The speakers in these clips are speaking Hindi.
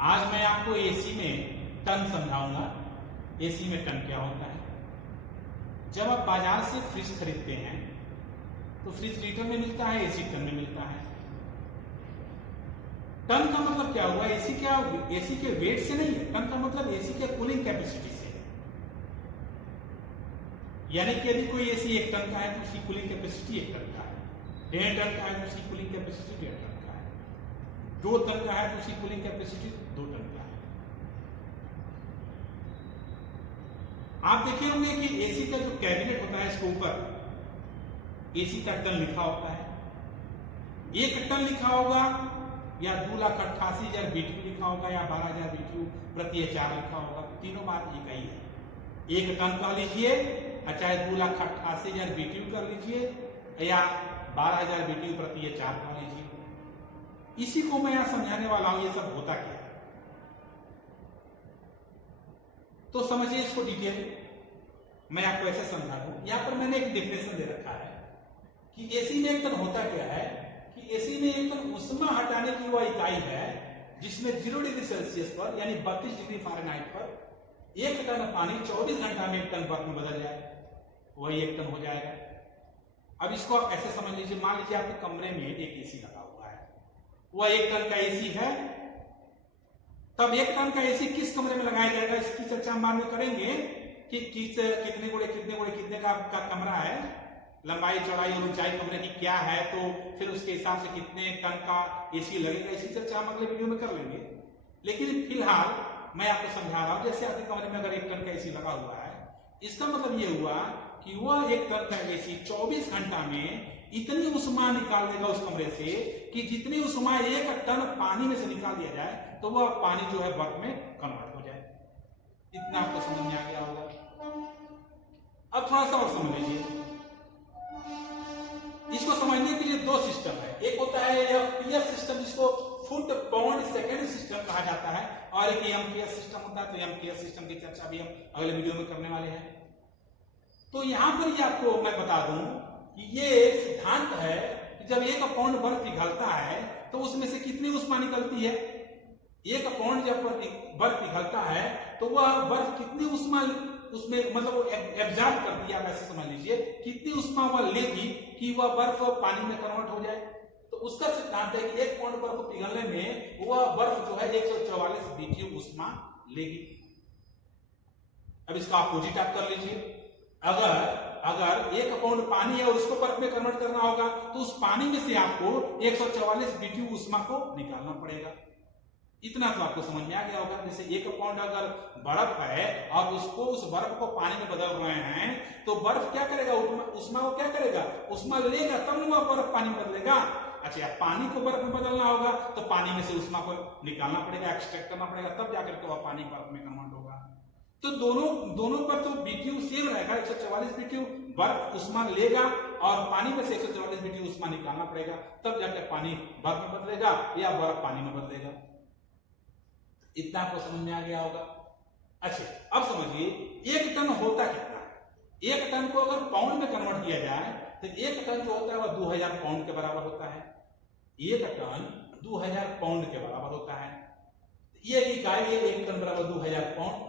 आज मैं आपको एसी में टन समझाऊंगा। एसी में टन क्या होता है। जब आप बाजार से फ्रिज खरीदते हैं तो फ्रिज लीटर में मिलता है, एसी टन में मिलता है। टन का मतलब क्या हुआ? एसी के वेट से नहीं है। टन का मतलब एसी के कूलिंग कैपेसिटी से है। यानी कि यदि कोई एसी 1 टन का है तो उसकी कूलिंग कैपेसिटी 1 टन का है। 1.5 टन का है तो उसकी कूलिंग कैपेसिटी 1.5 टन का है। 2 टन का है तो उसकी कूलिंग कैपेसिटी 2 टन का है। आप देखे होंगे कि एसी का जो कैबिनेट होता है, इसके ऊपर एसी का टन लिखा होता है। 1 टन लिखा होगा या 2,88,000 BTU लिखा होगा या 12,000 BTU प्रति एचआर लिखा होगा। तीनों बात एक ही है। 1 टन कह लीजिए, चाहे 2,88,000 BTU कर लीजिए या 12,000 BTU प्रति एचआर कह लीजिए। इसी को मैं यहां समझाने वाला हूं। ये सब होता क्या है तो समझिए इसको डिटेल। मैं आपको ऐसे समझा दूं। यहां पर मैंने एक डेफिनेशन दे रखा है कि एसी में 1 टन होता क्या है कि एसी में 1 टन उष्मा हटाने की वह इकाई है जिसमें 0 डिग्री सेल्सियस पर यानी 32 डिग्री फ़ारेनहाइट पर 1 टन पानी 24 घंटा में 1 टन बर्फ में बदल जाए, वही 1 टन हो जाएगा। अब इसको आप ऐसे समझ लीजिए, मान लीजिए आपके कमरे में एक एसी लगा हुआ है, वह 1 टन का एसी है। तब 1 टन का एसी किस कमरे में लगाया जाएगा इसकी चर्चा हम बाद में करेंगे कि कितने गुणे कितने का कमरा है, लंबाई चौड़ाई और ऊंचाई कमरे की क्या है, तो फिर उसके हिसाब से कितने टन का एसी लगेगा, इसकी चर्चा हम अगले वीडियो में कर लेंगे। लेकिन फिलहाल मैं आपको समझा रहा हूं, जैसे आपके कमरे में अगर 1 टन का एसी लगा हुआ है, इसका मतलब ये हुआ कि वह 1 टन का एसी 24 घंटा में इतनी उष्मा निकाल देगा उस कमरे से कि जितनी उष्मा 1 टन पानी में से निकाल दिया जाए तो वह पानी जो है बर्फ में कन्वर्ट हो जाए। इतना आपको समझ में आ गया होगा। अब थोड़ा सा और समझ लीजिए। इसको समझने के लिए 2 सिस्टम है। एक होता है यह पीएस सिस्टम, जिसको फुट पाउंड सेकेंड सिस्टम कहा जाता है, और एक एमपीएस सिस्टम होता है। तो एमपीएस सिस्टम की चर्चा भी हम अगले वीडियो में करने वाले हैं। तो यहां पर ये आपको मैं बता दूं कि ये सिद्धांत है कि जब 1 पाउंड बर्फ पिघलता है तो उसमें से कितनी उष्मा निकलती है। 1 पाउंड जब बर्फ पिघलता है तो वह बर्फ कितनी उष्मा उसमें मतलब वो एब्जॉर्ब करती है। आप ऐसे समझ लीजिए कितनी उष्मा वह लेगी कि वह बर्फ पानी में कन्वर्ट हो जाए। तो उसका सिद्धांत है कि 1 पाउंड बर्फ पिघलने में वह बर्फ जो है 144 BTU उष्मा लेगी। अब इसका अपोजिट आप कर लीजिए। अगर 1 पाउंड पानी है और उसको बर्फ में कन्वर्ट करना होगा तो उस पानी में से आपको 144 BTU उष्मा को निकालना पड़ेगा। इतना तो आपको समझ में आ गया होगा। जैसे 1 पाउंड अगर बर्फ है और उसको उस बर्फ को पानी में बदल रहे हैं तो बर्फ क्या करेगा, उष्मा को क्या करेगा, उष्मा लेगा तब वह बर्फ पानी में बदलेगा। अच्छा, पानी को बर्फ में बदलना होगा तो पानी में से उष्मा को निकालना पड़ेगा, एक्सट्रैक्ट करना पड़ेगा, तब जाकर के वह पानी बर्फ में कन्वर्ट होगा। तो दोनों पर तो BTU सेम रहेगा। 144 BTU बर्फ उष्मा लेगा और पानी में से 144 BTU उष्मा निकालना पड़ेगा, तब जाकर पानी बर्फ में बदलेगा या बर्फ पानी में बदलेगा। इतना आपको समझ में आ गया होगा। अच्छा, अब समझिए 1 टन होता कितना है। 1 टन को अगर पाउंड में कन्वर्ट किया जाए तो 1 टन जो होता है वह 2000 पाउंड के बराबर होता है। 1 टन 2000 पाउंड के बराबर होता है। ये इकाई है 1 टन बराबर 2000 पाउंड।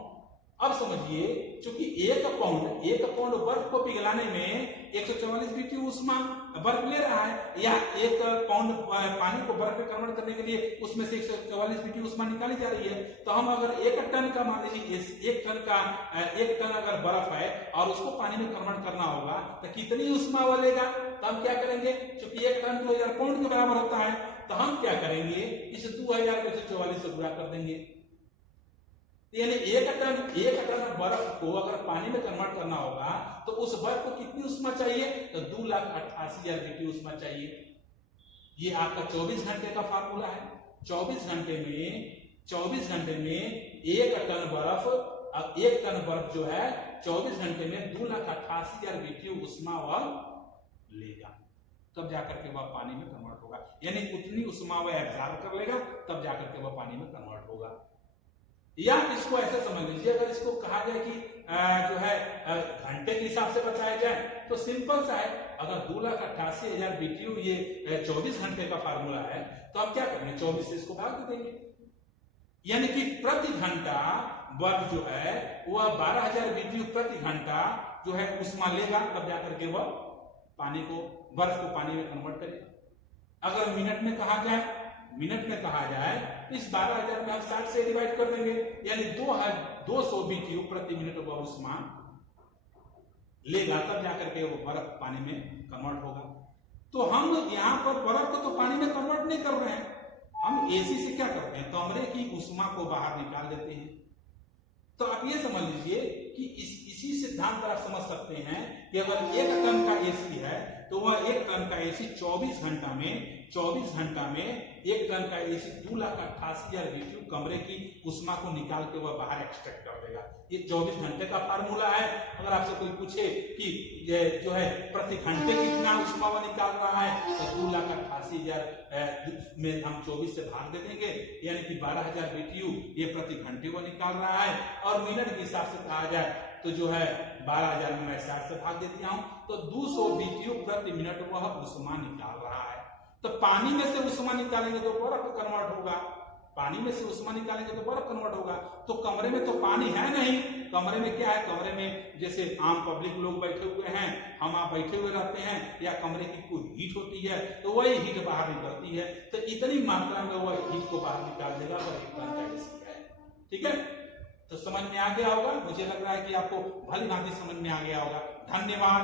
अब समझिए चूंकि 1 पाउंड बर्फ को पिघलाने में 144 BTU उष्मा बर्फ ले रहा है, या 1 पाउंड पानी को बर्फ में कन्वर्ट करने के लिए उसमें से 144 BTU उष्मा निकाली जा रही है। तो हम अगर 1 टन का मान लीजिए 1 टन अगर बर्फ है और उसको पानी में कन्वर्ट करना होगा तो कितनी उष्मा वो लेगा। तो हम क्या करेंगे, चूंकि 1 टन 2000 पाउंड के बराबर होता है, तो हम क्या करेंगे, इस 2000 को 144 से गुणा कर देंगे। यानी 1 टन बर्फ को अगर पानी में कन्वर्ट करना होगा तो उस बर्फ को कितनी उष्मा चाहिए, तो 2,88,000 BTU उष्मा चाहिए। ये आपका 24 घंटे का फार्मूला है। 24 घंटे में 1 टन बर्फ जो है 24 घंटे में 2,88,000 BTU उष्मा वह लेगा, तब जाकर के वह पानी में कन्वर्ट होगा। यानी उतनी उष्मा वह एब्जॉर्ब कर लेगा, तब जाकर के वह पानी में कन्वर्ट होगा। या इसको ऐसे समझ लीजिए, अगर इसको कहा जाए कि जो है घंटे के हिसाब से बताया जाए तो सिंपल सा है। अगर 2,88,000 BTU ये 24 घंटे का फार्मूला है तो आप क्या करेंगे, 24 से इसको भाग देंगे। यानी कि प्रति घंटा बर्फ जो है वह 12,000 BTU प्रति घंटा जो है उष्मा लेगा, तब जाकर के वह पानी को, बर्फ को पानी में कन्वर्ट करेगा। अगर मिनट में कहा जाए, इस 12,000 में हम 60 से डिवाइड कर देंगे, यानी 200 BTU प्रति मिनट वह उष्मा लेगा, तब जाकर के वो बर्फ पानी में कन्वर्ट होगा। तो हम यहाँ पर बर्फ को तो पानी में कन्वर्ट नहीं कर रहे हैं, हम एसी से क्या करते हैं, कमरे की उष्मा को बाहर निकाल देते हैं। तो आप ये समझ लीजिए कि इसी सिद्धांत पर आप समझ सकते हैं कि अगर 1 टन का एसी है तो वह 1 टन का एसी 24 घंटा में 1 टन का एसी 2,88,000 BTU कमरे की उष्मा को निकाल के वह बाहर एक्सट्रैक्ट कर देगा। ये 24 घंटे का फार्मूला है। अगर आपसे कोई पूछे कि ये जो है प्रति घंटे कितना उष्मा वह निकाल रहा है, तो 2,88,000 में हम 24 से भाग दे देंगे, यानी कि 12,000 BTU ये प्रति घंटे वो निकाल रहा है। और मिनट के हिसाब से कहा जाए तो जो है 12,000 में मैं 60 से भाग दे दिया हूं, तो 200 BTU प्रति मिनट वह उष्मा निकाल रहा है। तो पानी में से उष्मा निकालेंगे तो बर्फ कन्वर्ट होगा, पानी में से उष्मा निकालेंगे तो बर्फ कन्वर्ट होगा। तो कमरे में तो पानी है नहीं, कमरे में क्या है, कमरे में जैसे आम पब्लिक लोग बैठे हुए हैं, हम आप बैठे हुए रहते हैं, या कमरे की कोई हीट होती है तो वही हीट बाहर निकलती है, तो इतनी मात्रा में वह हीट को बाहर निकाल देगा और 1 टन का एसी है। ठीक है, तो समझ में आ गया होगा, मुझे लग रहा है कि आपको भली भांति समझ में आ गया होगा। धन्यवाद।